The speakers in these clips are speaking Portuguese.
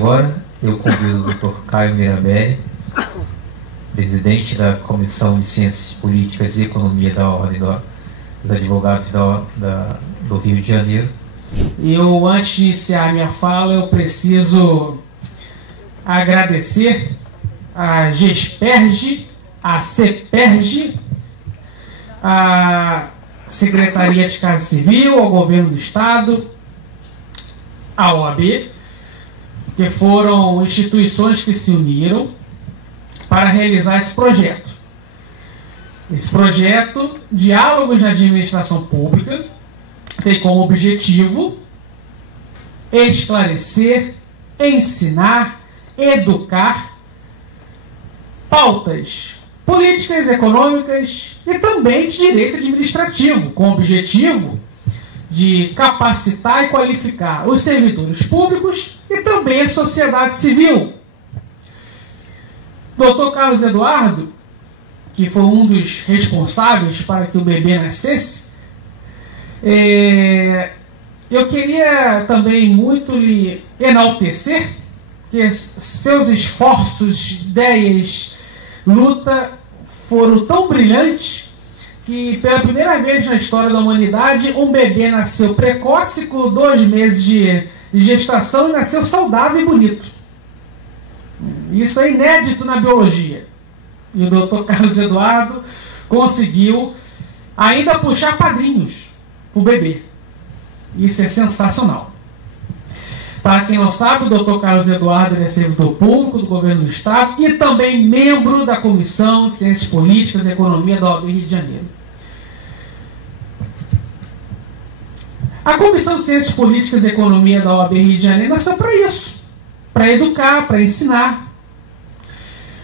Agora eu convido o Dr. Caio Mirabelli, presidente da Comissão de Ciências Políticas e Economia da Ordem dos Advogados do Rio de Janeiro. Eu, antes de iniciar minha fala, eu preciso agradecer a GESPERJ, a CEPERJ, a Secretaria de Casa Civil, ao Governo do Estado, à OAB, que foram instituições que se uniram para realizar esse projeto. Esse projeto, Diálogos na Administração Pública, tem como objetivo esclarecer, ensinar, educar pautas políticas, econômicas e também de direito administrativo, com o objetivo de capacitar e qualificar os servidores públicos e também a sociedade civil. Dr. Carlos Eduardo, que foi um dos responsáveis para que o bebê nascesse, eu queria também muito lhe enaltecer, que seus esforços, ideias, luta foram tão brilhantes que pela primeira vez na história da humanidade um bebê nasceu precoce com 2 meses de gestação e nasceu saudável e bonito. Isso é inédito na biologia. E o Dr. Carlos Eduardo conseguiu ainda puxar padrinhos para o bebê. Isso é sensacional. Para quem não sabe, o Dr. Carlos Eduardo é servidor público do Governo do Estado e também membro da Comissão de Ciências Políticas e Economia da OAB Rio de Janeiro. A Comissão de Ciências Políticas e Economia da OAB Rio de Janeiro nasceu para isso, para educar, para ensinar,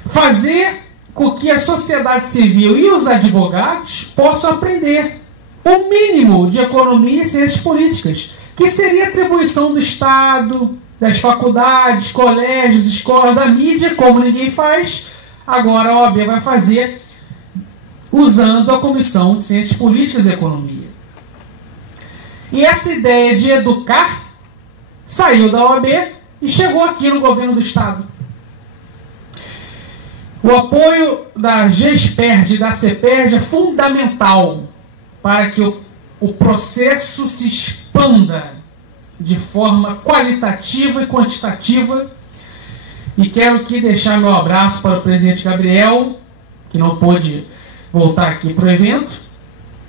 fazer com que a sociedade civil e os advogados possam aprender o mínimo de economia e ciências políticas, que seria atribuição do Estado, das faculdades, colégios, escolas, da mídia, como ninguém faz. Agora a OAB vai fazer usando a Comissão de Ciências Políticas e Economia. E essa ideia de educar saiu da OAB e chegou aqui no Governo do Estado. O apoio da GESPERJ e da CEPERJ é fundamental para que o processo se expanda de forma qualitativa e quantitativa. E quero aqui deixar meu abraço para o presidente Gabriel, que não pôde voltar aqui para o evento,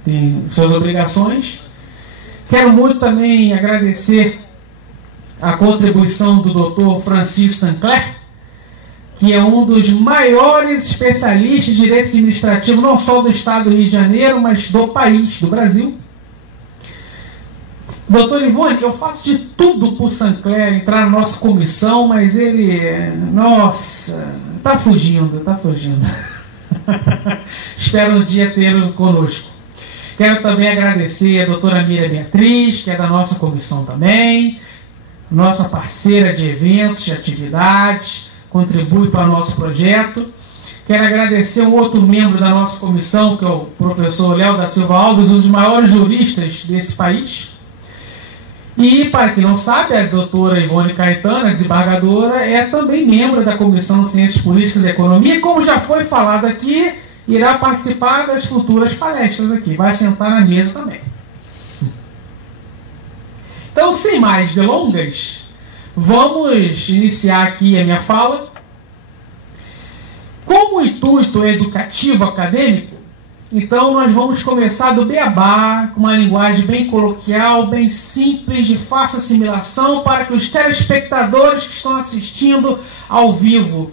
tem suas obrigações. Quero muito também agradecer a contribuição do Dr. Francisco Sancler, que é um dos maiores especialistas de direito administrativo, não só do Estado do Rio de Janeiro, mas do país, do Brasil. Doutor Ivone, eu faço de tudo por Sancler entrar na nossa comissão, mas ele, nossa, está fugindo, está fugindo. Espero um dia tê-lo conosco. Quero também agradecer a doutora Mira Beatriz, que é da nossa comissão também, nossa parceira de eventos, de atividades, contribui para o nosso projeto. Quero agradecer um outro membro da nossa comissão, que é o professor Léo da Silva Alves, um dos maiores juristas desse país. E, para quem não sabe, a doutora Ivone Caetano, a desembargadora, é também membro da Comissão de Ciências Políticas e Economia, e, como já foi falado aqui, irá participar das futuras palestras aqui, vai sentar na mesa também. Então, sem mais delongas, vamos iniciar aqui a minha fala. Como o intuito é educativo acadêmico, então nós vamos começar do beabá, com uma linguagem bem coloquial, bem simples, de fácil assimilação, para que os telespectadores que estão assistindo ao vivo,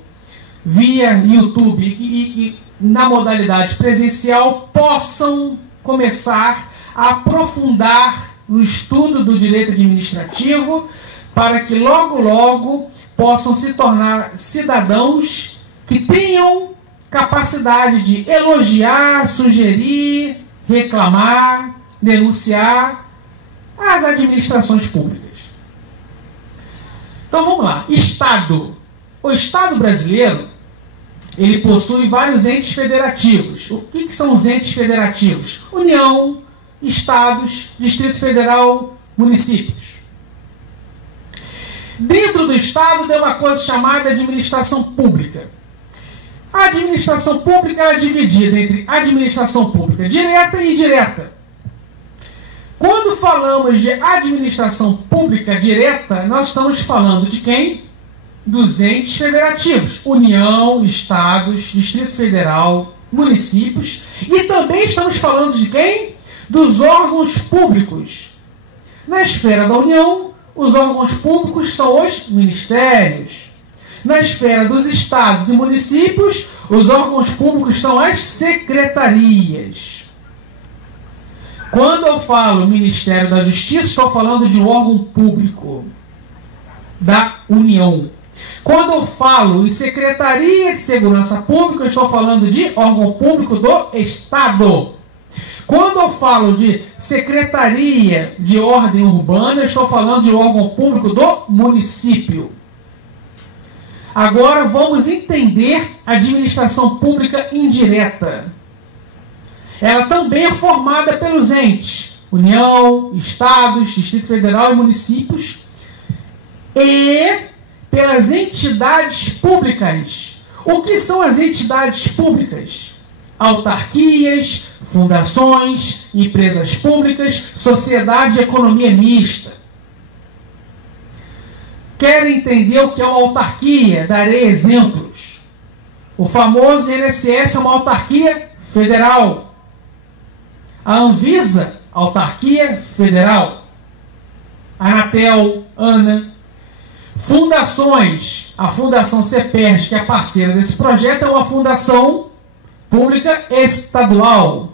via YouTube e na modalidade presencial, possam começar a aprofundar no estudo do direito administrativo, para que logo, logo possam se tornar cidadãos que tenham capacidade de elogiar, sugerir, reclamar, denunciar as administrações públicas. Então vamos lá. Estado. O Estado brasileiro, ele possui vários entes federativos. O que são os entes federativos? União, Estados, Distrito Federal, municípios. Dentro do Estado tem uma coisa chamada administração pública. A administração pública é dividida entre administração pública direta e indireta. Quando falamos de administração pública direta, nós estamos falando de quem? Dos entes federativos, União, Estados, Distrito Federal, municípios, e também estamos falando de quem? Dos órgãos públicos. Na esfera da União, os órgãos públicos são os ministérios. Na esfera dos estados e municípios, os órgãos públicos são as secretarias. Quando eu falo Ministério da Justiça, estou falando de um órgão público da União. Quando eu falo em Secretaria de Segurança Pública, estou falando de órgão público do Estado. Quando eu falo de Secretaria de Ordem Urbana, estou falando de órgão público do município. Agora vamos entender a administração pública indireta. Ela também é formada pelos entes, União, Estados, Distrito Federal e municípios, e pelas entidades públicas. O que são as entidades públicas? Autarquias, fundações, empresas públicas, sociedade de economia mista. Querem entender o que é uma autarquia? Darei exemplos. O famoso INSS é uma autarquia federal. A Anvisa, autarquia federal. A Anatel, ANA. Fundações. A Fundação CEPERJ, que é parceira desse projeto, é uma fundação pública estadual.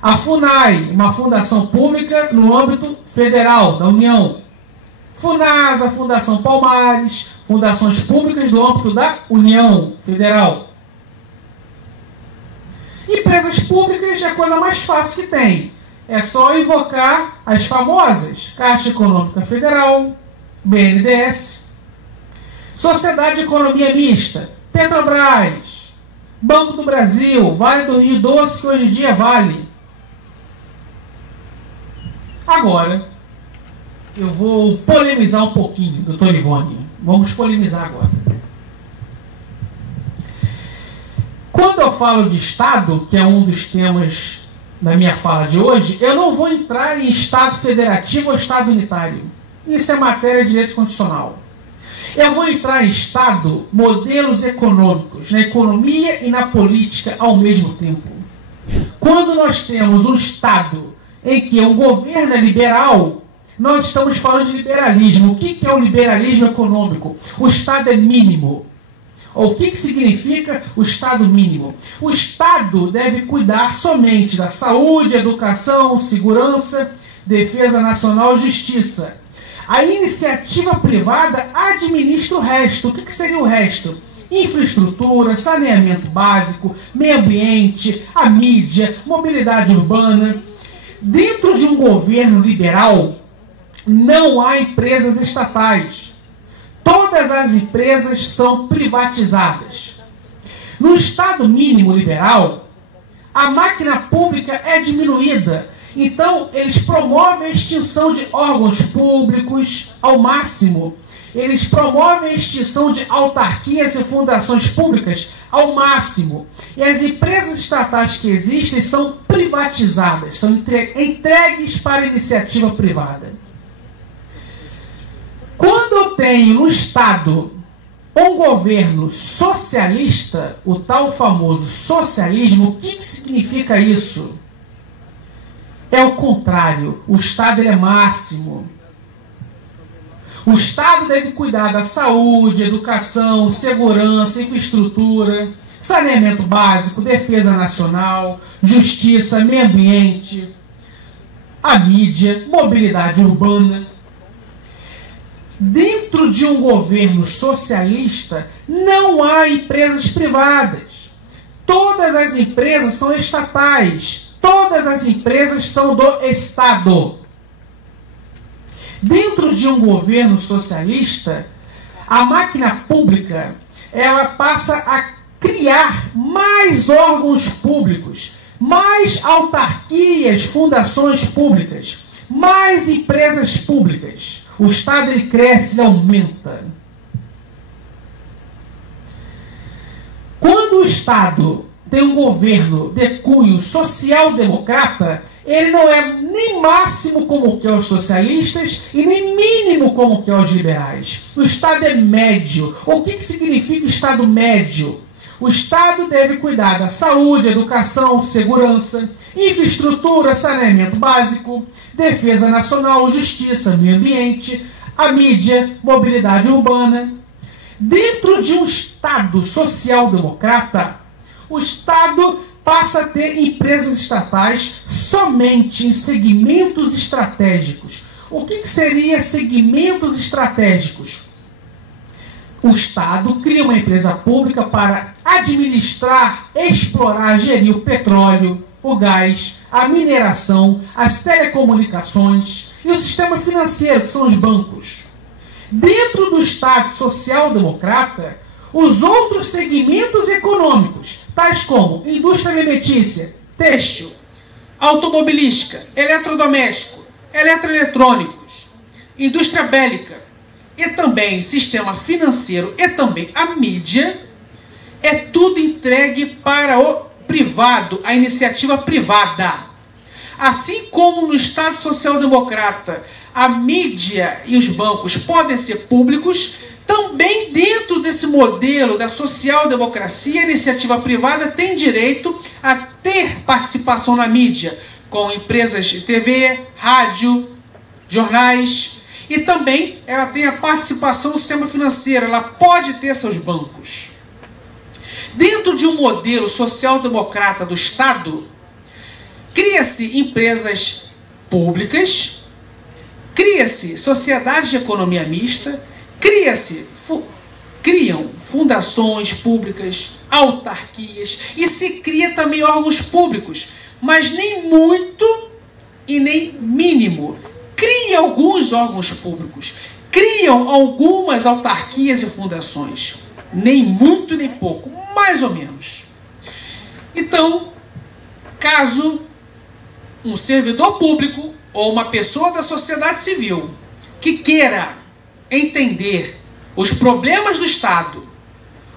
A FUNAI, uma fundação pública no âmbito federal, da União. FUNASA, Fundação Palmares, fundações públicas do âmbito da União Federal. Empresas públicas é a coisa mais fácil que tem. É só invocar as famosas Caixa Econômica Federal, BNDES, Sociedade de Economia Mista, Petrobras, Banco do Brasil, Vale do Rio Doce, que hoje em dia vale. Agora, eu vou polemizar um pouquinho, doutor Ivone. Vamos polemizar agora. Quando eu falo de Estado, que é um dos temas da minha fala de hoje, eu não vou entrar em Estado federativo ou Estado unitário. Isso é matéria de direito constitucional. Eu vou entrar em Estado, modelos econômicos, na economia e na política ao mesmo tempo. Quando nós temos um Estado em que o governo é liberal, nós estamos falando de liberalismo. O que é o liberalismo econômico? O Estado é mínimo. O que significa o Estado mínimo? O Estado deve cuidar somente da saúde, educação, segurança, defesa nacional e justiça. A iniciativa privada administra o resto. O que seria o resto? Infraestrutura, saneamento básico, meio ambiente, a mídia, mobilidade urbana. Dentro de um governo liberal, não há empresas estatais. Todas as empresas são privatizadas. No Estado mínimo liberal, a máquina pública é diminuída. Então, eles promovem a extinção de órgãos públicos ao máximo. Eles promovem a extinção de autarquias e fundações públicas ao máximo. E as empresas estatais que existem são privatizadas, são entregues para a iniciativa privada. Quando eu tenho no Estado um governo socialista, o tal famoso socialismo, o que significa isso? É o contrário. O Estado é máximo. O Estado deve cuidar da saúde, educação, segurança, infraestrutura, saneamento básico, defesa nacional, justiça, meio ambiente, a mídia, mobilidade urbana. Dentro de um governo socialista, não há empresas privadas. Todas as empresas são estatais. Todas as empresas são do Estado. Dentro de um governo socialista, a máquina pública, ela passa a criar mais órgãos públicos, mais autarquias, fundações públicas, mais empresas públicas. O Estado ele cresce, ele aumenta. Quando o Estado tem um governo de cunho social-democrata, ele não é nem máximo como que é os socialistas e nem mínimo como que é os liberais. O Estado é médio. O que significa Estado médio? O Estado deve cuidar da saúde, educação, segurança, infraestrutura, saneamento básico, defesa nacional, justiça, meio ambiente, a mídia, mobilidade urbana. Dentro de um Estado social-democrata, o Estado passa a ter empresas estatais somente em segmentos estratégicos. O que seria segmentos estratégicos? O Estado cria uma empresa pública para administrar, explorar, gerir o petróleo, o gás, a mineração, as telecomunicações e o sistema financeiro, que são os bancos. Dentro do Estado social-democrata, os outros segmentos econômicos, tais como indústria alimentícia, têxtil, automobilística, eletrodoméstico, eletroeletrônicos, indústria bélica e também sistema financeiro e também a mídia, é tudo entregue para o privado, a iniciativa privada. Assim como no Estado social-democrata a mídia e os bancos podem ser públicos, também dentro desse modelo da social-democracia, a iniciativa privada tem direito a ter participação na mídia, com empresas de TV, rádio, jornais, e também ela tem a participação no sistema financeiro, ela pode ter seus bancos. Dentro de um modelo social-democrata do Estado, cria-se empresas públicas, cria-se sociedades de economia mista, criam fundações públicas, autarquias, e se cria também órgãos públicos, mas nem muito e nem mínimo. Cria alguns órgãos públicos, criam algumas autarquias e fundações, nem muito nem pouco, mais ou menos. Então, caso um servidor público ou uma pessoa da sociedade civil que queira entender os problemas do Estado,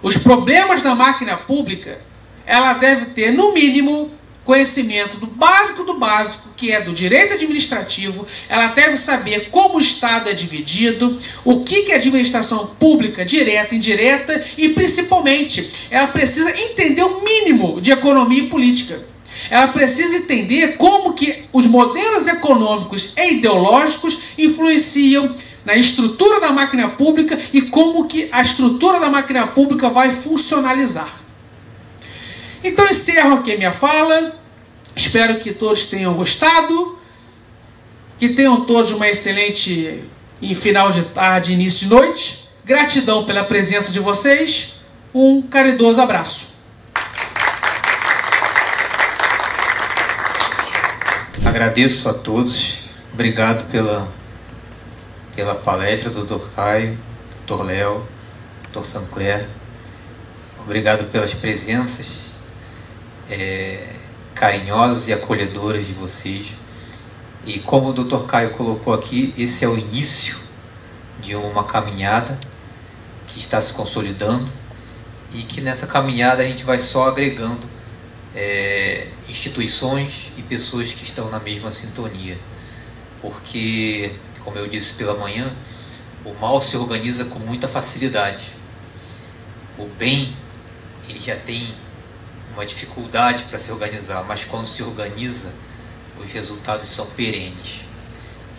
os problemas da máquina pública, ela deve ter, no mínimo, conhecimento do básico, que é do direito administrativo. Ela deve saber como o Estado é dividido, o que é administração pública, direta, indireta, e, principalmente, ela precisa entender o mínimo de economia e política. Ela precisa entender como que os modelos econômicos e ideológicos influenciam na estrutura da máquina pública e como que a estrutura da máquina pública vai funcionalizar. Então encerro aqui a minha fala. Espero que todos tenham gostado, que tenham todos uma excelente final de tarde, início de noite. Gratidão pela presença de vocês. Um caridoso abraço. Agradeço a todos. Obrigado pela palestra do Dr. Caio, Dr. Léo, Dr. Sancler. Obrigado pelas presenças carinhosas e acolhedoras de vocês. E como o Dr. Caio colocou aqui, esse é o início de uma caminhada que está se consolidando e que nessa caminhada a gente vai só agregando instituições e pessoas que estão na mesma sintonia. Porque, como eu disse pela manhã, o mal se organiza com muita facilidade. O bem, ele já tem uma dificuldade para se organizar, mas quando se organiza, os resultados são perenes.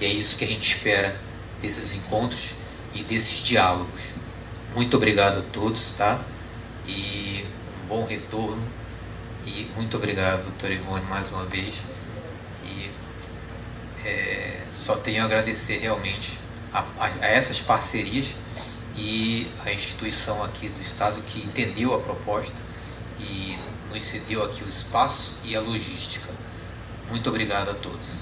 E é isso que a gente espera desses encontros e desses diálogos. Muito obrigado a todos, tá? E um bom retorno. E muito obrigado, doutora Ivone, mais uma vez. E só tenho a agradecer realmente a essas parcerias e a instituição aqui do Estado que entendeu a proposta e nos cedeu aqui o espaço e a logística. Muito obrigado a todos.